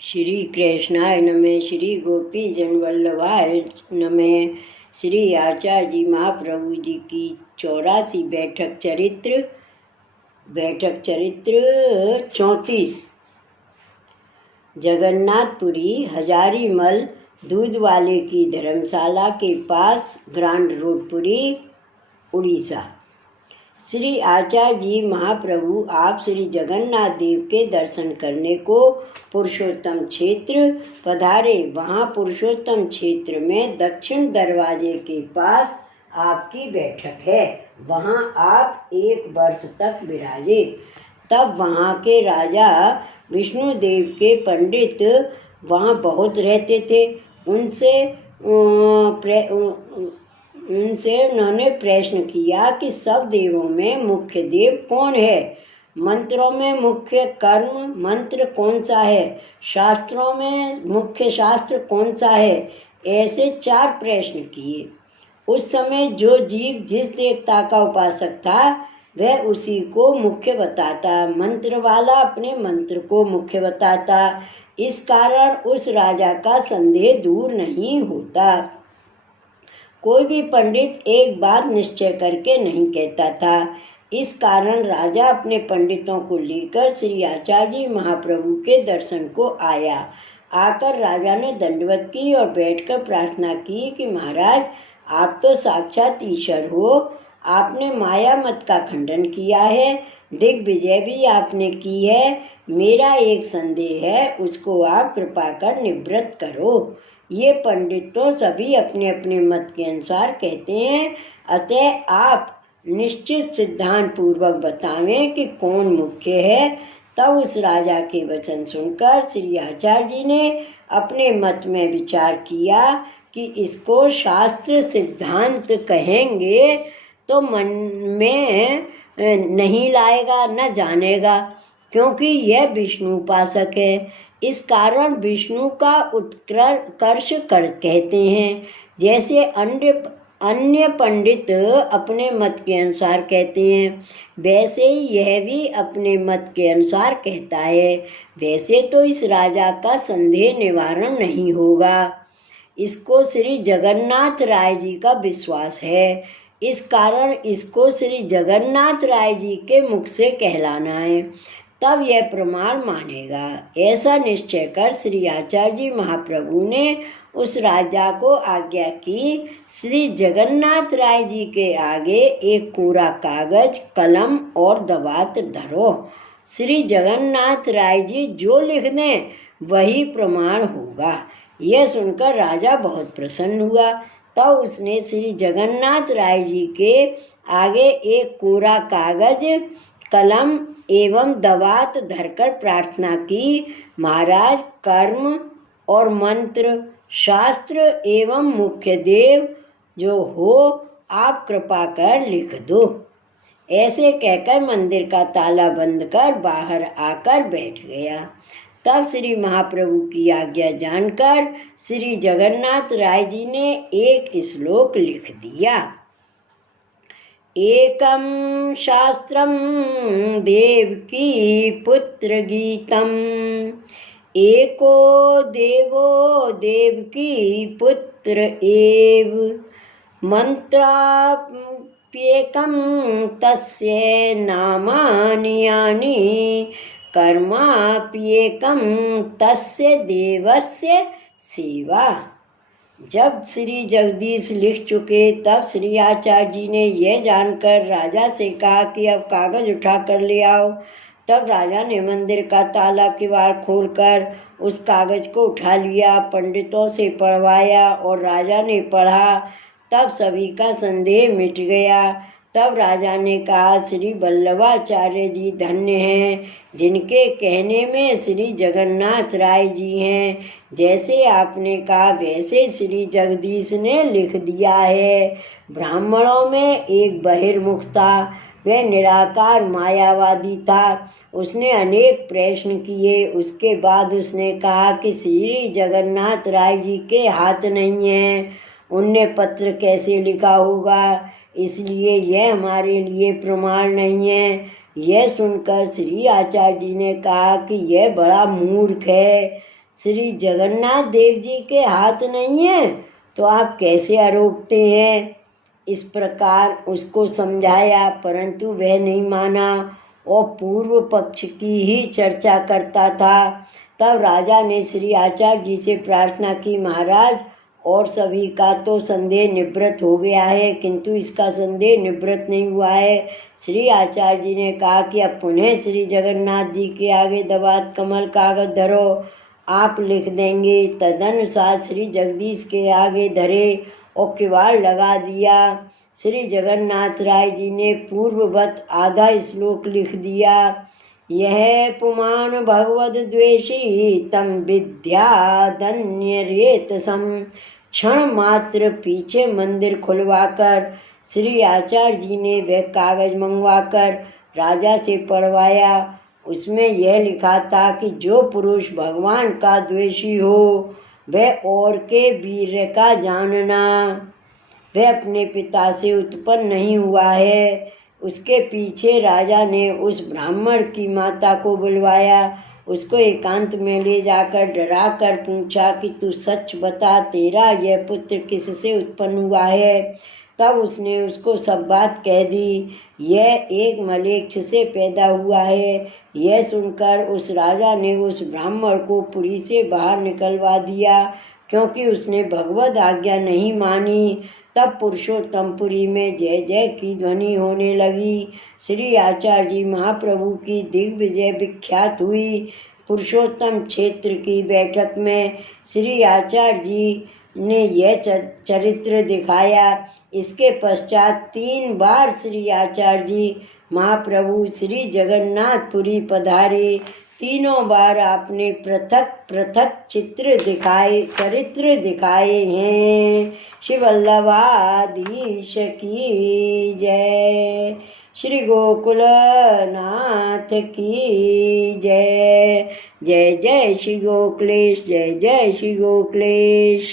श्री कृष्णाय नमः। श्री गोपी जन वल्लभाय नमः। श्री आचार्य जी महाप्रभु जी की 84 बैठक चरित्र 34। जगन्नाथपुरी हजारीमल दूध वाले की धर्मशाला के पास, ग्रांड रोड, पुरी, उड़ीसा। श्री आचार्य जी महाप्रभु आप श्री जगन्नाथ देव के दर्शन करने को पुरुषोत्तम क्षेत्र पधारे। वहाँ पुरुषोत्तम क्षेत्र में दक्षिण दरवाजे के पास आपकी बैठक है। वहाँ आप 1 वर्ष तक विराजे। तब वहाँ के राजा विष्णुदेव के पंडित वहाँ बहुत रहते थे। उनसे उन्होंने प्रश्न किया कि सब देवों में मुख्य देव कौन है? मंत्रों में मुख्य कर्म मंत्र कौन सा है? शास्त्रों में मुख्य शास्त्र कौन सा है? ऐसे 4 प्रश्न किए। उस समय जो जीव जिस देवता का उपासक था वह उसी को मुख्य बताता, मंत्र वाला अपने मंत्र को मुख्य बताता। इस कारण उस राजा का संदेह दूर नहीं होता। कोई भी पंडित एक बात निश्चय करके नहीं कहता था। इस कारण राजा अपने पंडितों को लेकर श्री आचार्य जी महाप्रभु के दर्शन को आया। आकर राजा ने दंडवत की और बैठकर प्रार्थना की कि महाराज, आप तो साक्षात ईश्वर हो। आपने माया मत का खंडन किया है, दिग्विजय भी आपने की है। मेरा एक संदेह है, उसको आप कृपा कर निवृत्त करो। ये पंडित तो सभी अपने अपने मत के अनुसार कहते हैं, अतः आप निश्चित सिद्धांत पूर्वक बतावें कि कौन मुख्य है। तब उस राजा के वचन सुनकर श्री आचार्य जी ने अपने मत में विचार किया कि इसको शास्त्र सिद्धांत कहेंगे तो मन में नहीं लाएगा, न जानेगा, क्योंकि यह विष्णु उपासक है। इस कारण विष्णु का उत्कर्ष कहते हैं। जैसे अन्य पंडित अपने मत के अनुसार कहते हैं, वैसे ही यह भी अपने मत के अनुसार कहता है। वैसे तो इस राजा का संदेह निवारण नहीं होगा। इसको श्री जगन्नाथ राय जी का विश्वास है। इस कारण इसको श्री जगन्नाथ राय जी के मुख से कहलाना है, तब यह प्रमाण मानेगा। ऐसा निश्चय कर श्री आचार्य जी महाप्रभु ने उस राजा को आज्ञा की, श्री जगन्नाथ राय जी के आगे एक कोरा कागज, कलम और दवात धरो। श्री जगन्नाथ राय जी जो लिख दें वही प्रमाण होगा। यह सुनकर राजा बहुत प्रसन्न हुआ। तब उसने श्री जगन्नाथ राय जी के आगे एक कोरा कागज, कलम एवं दवात धरकर प्रार्थना की, महाराज, कर्म और मंत्र, शास्त्र एवं मुख्य देव जो हो आप कृपा कर लिख दो। ऐसे कहकर मंदिर का ताला बंद कर बाहर आकर बैठ गया। तब श्री महाप्रभु की आज्ञा जानकर श्री जगन्नाथ राय जी ने एक श्लोक लिख दिया। एकम शास्त्रम देवकी पुत्र गीतम, एको देवो देवकी पुत्र एव, मंत्राप्येकं तस्य नामानि यानि, कर्माप्येकं तस्य देवस्य सेवा। जब श्री जगदीश लिख चुके तब श्री आचार्य जी ने यह जानकर राजा से कहा कि अब कागज उठा कर ले आओ। तब राजा ने मंदिर का ताला किवाड़ खोलकर उस कागज को उठा लिया, पंडितों से पढ़वाया और राजा ने पढ़ा। तब सभी का संदेह मिट गया। तब राजा ने कहा, श्री वल्लभाचार्य जी धन्य हैं, जिनके कहने में श्री जगन्नाथ राय जी हैं। जैसे आपने कहा वैसे श्री जगदीश ने लिख दिया है। ब्राह्मणों में एक बहिर्मुख था, वह निराकार मायावादी था। उसने अनेक प्रश्न किए। उसके बाद उसने कहा कि श्री जगन्नाथ राय जी के हाथ नहीं हैं, उनने पत्र कैसे लिखा होगा, इसलिए यह हमारे लिए प्रमाण नहीं है। यह सुनकर श्री आचार्य जी ने कहा कि यह बड़ा मूर्ख है। श्री जगन्नाथ देव जी के हाथ नहीं है तो आप कैसे आरोपते हैं। इस प्रकार उसको समझाया, परंतु वह नहीं माना और पूर्व पक्ष की ही चर्चा करता था। तब राजा ने श्री आचार्य जी से प्रार्थना की, महाराज और सभी का तो संदेह निवृत्त हो गया है, किंतु इसका संदेह निवृत्त नहीं हुआ है। श्री आचार्य जी ने कहा कि अब पुनः श्री जगन्नाथ जी के आगे दवात कमल कागज धरो, आप लिख देंगे। तदनुसार श्री जगदीश के आगे धरे और किवाड़ लगा दिया। श्री जगन्नाथ राय जी ने पूर्ववत आधा श्लोक लिख दिया। यह पुमान भगवद द्वेषी तम विद्याधन्य रेतसम। क्षण मात्र पीछे मंदिर खुलवाकर श्री आचार्य जी ने वह कागज मंगवाकर राजा से पढ़वाया। उसमें यह लिखा था कि जो पुरुष भगवान का द्वेषी हो वह और के वीर्य का जानना, वह अपने पिता से उत्पन्न नहीं हुआ है। उसके पीछे राजा ने उस ब्राह्मण की माता को बुलवाया, उसको एकांत में ले जाकर डरा कर पूछा कि तू सच बता, तेरा यह पुत्र किससे उत्पन्न हुआ है। तब उसने उसको सब बात कह दी। यह एक मलेच्छ से पैदा हुआ है। यह सुनकर उस राजा ने उस ब्राह्मण को पुरी से बाहर निकलवा दिया, क्योंकि उसने भगवद आज्ञा नहीं मानी। तब पुरुषोत्तमपुरी में जय जय की ध्वनि होने लगी। श्री आचार्य जी महाप्रभु की दिग्विजय विख्यात हुई। पुरुषोत्तम क्षेत्र की बैठक में श्री आचार्य जी ने यह चरित्र दिखाया। इसके पश्चात 3 बार श्री आचार्य जी महाप्रभु श्री जगन्नाथपुरी पधारे। तीनों बार आपने पृथक पृथक चरित्र दिखाए हैं। श्री वल्लभाधीश की जय। श्री गोकुलनाथ की जय। जय जय श्री गोकुलेश, जय जय श्री गोकुलेश।